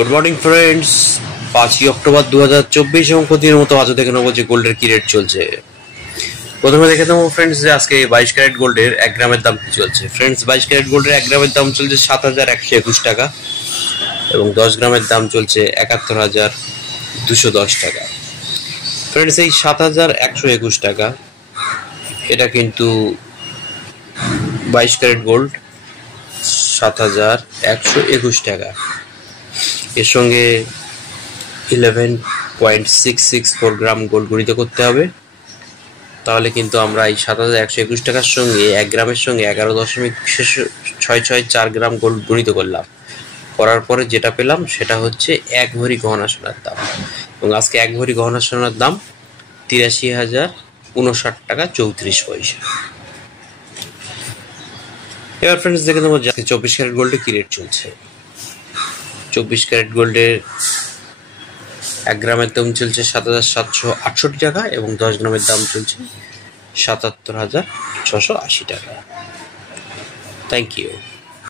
Good morning friends, 5ই October 2024 এবং প্রতিদিনের মতো আজও দেখে নেবো যে গোল্ডের কি রেট চলছে। প্রথমে দেখে নেবো ফ্রেন্ডস যে আজকে 22 ক্যারেট গোল্ডের 1 গ্রামের দাম কি চলছে। ফ্রেন্ডস 22 ক্যারেট গোল্ডের 1 গ্রামের দাম চলছে 7,121 টাকা এবং 10 গ্রামের দাম চলছে 71,210 টাকা। ফ্রেন্ডস এই 7,121 টাকা এটা কিন্তু 22 ক্যারেট গোল্ড 7,121 টাকা। এর সঙ্গে 11.664 গ্রাম গোল্ড গণিত করতে হবে, তাহলে কিন্তু আমরা এই 7,121 টাকার সঙ্গে 1 গ্রামের সঙ্গে 11.664 গ্রাম গোল্ড গণিত করলাম। করার পরে যেটা পেলাম সেটা হচ্ছে 1 ভরি গহনা সোনার দাম, এবং আজকে 1 ভরি গহনা সোনার দাম 83,059 টাকা 34 পয়সা। এবার ফ্রেন্ডস দেখে নেবো 24 ক্যারেট গোল্ডে কি রেট চলছে। 24 ক্যারেট গোল্ডের 1 গ্রামের দাম চলছে 7,768 টাকা এবং 10 গ্রামের দাম চলছে 77,680 টাকা। Thank you.